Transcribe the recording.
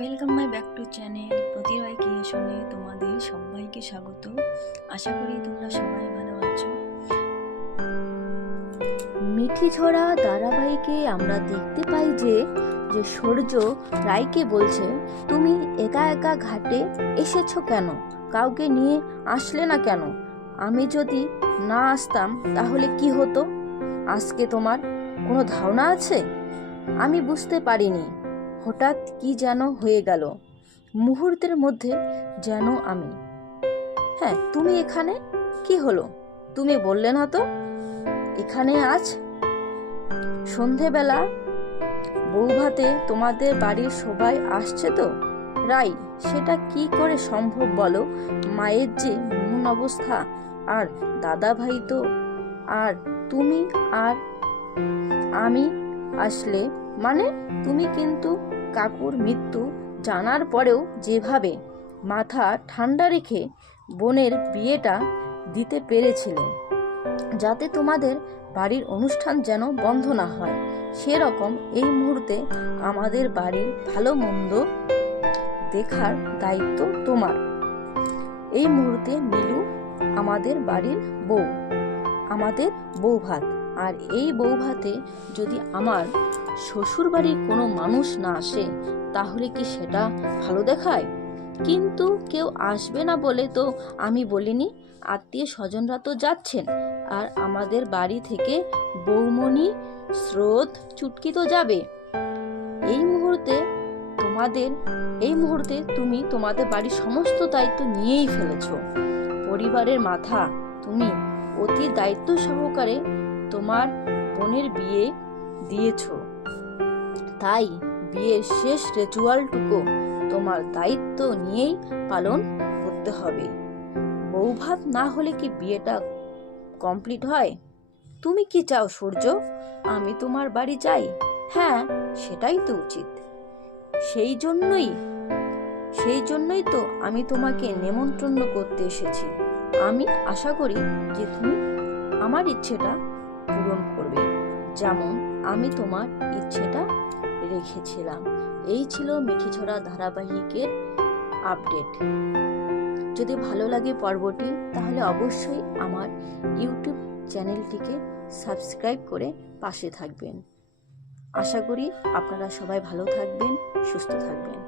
Welcome my back to channel প্রতিরয় ক্রিয়েশনে তোমাদের সবাইকে স্বাগত। আশা করি তোমরা সবাই ভালো আছো। মিঠিঝরা ধারাবাহিকে আমরা দেখতে পাই যে সূর্য রায়কে বলছে, তুমি একা একা ঘাটে এসেছো কেন? কাউকে নিয়ে আসলে না কেন? আমি যদি না আসতাম তাহলে কি হতো? আজকে তোমার কোনো ধারণা আছে? আমি বুঝতে পারিনি, হঠাৎ কি যেন হয়ে গেল। মুহূর্তের মধ্যে যেন আমি। হ্যাঁ, তুমি এখানে কি হলো? তুমি বললে না তো এখানে আজ সন্ধেবেলা বৌভাতে তোমাদের বাড়ির সবাই আসছে তো? রাই, সেটা কি করে সম্ভব বলো? মায়ের যে মন অবস্থা, আর দাদা ভাই তো, আর তুমি আর আমি আসলে মানে তুমি কিন্তু কাকুর মৃত্যু জানার পরেও যেভাবে মাথা ঠান্ডা রেখে বোনের বিয়েটা দিতে পেরেছিলে, যাতে তোমাদের বাড়ির অনুষ্ঠান যেন বন্ধ না হয়, সেরকম এই মুহূর্তে আমাদের বাড়ির ভালো মন্দ দেখার দায়িত্ব তোমার। এই মুহূর্তে মিলু আমাদের বাড়ির বউ, আমাদের বৌভাত, আর এই বৌভাতে যদি আমার শ্বশুর বাড়ির কোনো মানুষ না আসে তাহলে কি সেটা ভালো দেখায়? কিন্তু কেউ আসবে না বলে তো আমি বলিনি। আত্মীয় স্বজনরা তো যাচ্ছেন, আর আমাদের বাড়ি থেকে বৌমণি স্রোত চুটকি তো যাবে। এই মুহূর্তে তুমি তোমাদের বাড়ির সমস্ত দায়িত্ব নিয়েই ফেলেছো। পরিবারের মাথা তুমি অতি দায়িত্ব সহকারে তোমার বোনের বিয়ে দিয়েছো, তাই বিয়ের শেষ রিচুয়ালটুকু তোমার দায়িত্ব নিয়েই পালন করতে হবে। বৌভাত না হলে কি বিয়েটা কমপ্লিট হয়? তুমি কি চাও সূর্য, আমি তোমার বাড়ি যাই? হ্যাঁ, সেটাই তো উচিত। সেই জন্যই তো আমি তোমাকে নেমন্ত্রণ করতে এসেছি। আমি আশা করি যে তুমি আমার ইচ্ছেটা পূরণ করবে, যেমন আমি তোমার ইচ্ছেটা রেখেছিলাম। এই ছিল মিঠিঝরা ধারাবাহিকের আপডেট। যদি ভালো লাগে পর্বটি, তাহলে অবশ্যই আমার ইউটিউব চ্যানেলটিকে সাবস্ক্রাইব করে পাশে থাকবেন। আশা করি আপনারা সবাই ভালো থাকবেন, সুস্থ থাকবেন।